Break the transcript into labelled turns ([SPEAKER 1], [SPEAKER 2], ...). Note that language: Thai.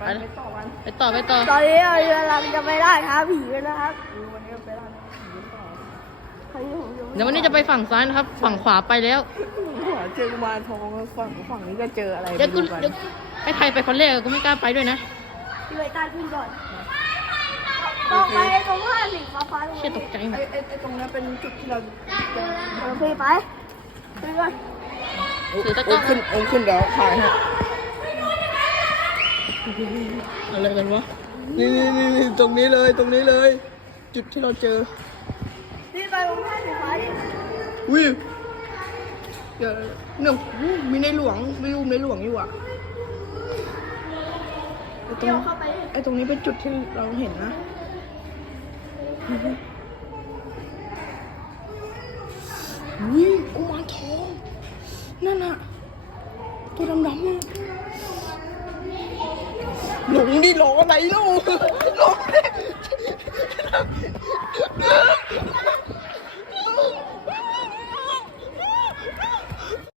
[SPEAKER 1] ไปต่อกัน
[SPEAKER 2] ไปต่อ
[SPEAKER 3] ตอนนี้เรากำลังจะไปล่าท้าผีกันนะครับ
[SPEAKER 1] วันนี้ไปร้านผีต่อ
[SPEAKER 3] ครั้งนี้ผมยัง
[SPEAKER 2] เดี๋ยววันนี้จะไปฝั่งซ้ายนะครับ ฝั่งขวาไปแล้ว
[SPEAKER 1] หัวเจอกุมารทองฝั่งนี้จะเจออะไร
[SPEAKER 2] เดี๋ยวกู
[SPEAKER 1] ไป
[SPEAKER 2] เดี๋ยวไอ้ไทยไปคนแรกกูไม่กล้าไปด้วยนะ
[SPEAKER 3] พี่ไปต้านขึ้นก่อนต้องไปตรงผ้าสีฟ้าๆตรง
[SPEAKER 2] เชี่ยต
[SPEAKER 3] นี้
[SPEAKER 2] กใจหมด
[SPEAKER 1] ไอ้ตรงนั้นเป็นจุดที่เราเจอ
[SPEAKER 3] โอเคไปไปก่อน
[SPEAKER 2] ถือตะกร้อ
[SPEAKER 1] ขึ้นเดี๋ยวถ่ายฮะอะไรกันวะนี่ตรงนี้เลย จุดที่เราเจอ
[SPEAKER 3] พี่ไปตรงผ้าสีฟ้าดิ
[SPEAKER 1] วิวเดี๋ยวเนี่ยมีในหลวงวิวในหลวงอยู่อ่ะ
[SPEAKER 3] เดี๋ยวเข้าไป
[SPEAKER 1] ไอ้ตรงนี้เป็นจุดที่เราเห็นนะวิกุมารทองนั่นน่ะตัวดำๆอ่ะหลงดิหลงอะไรลูก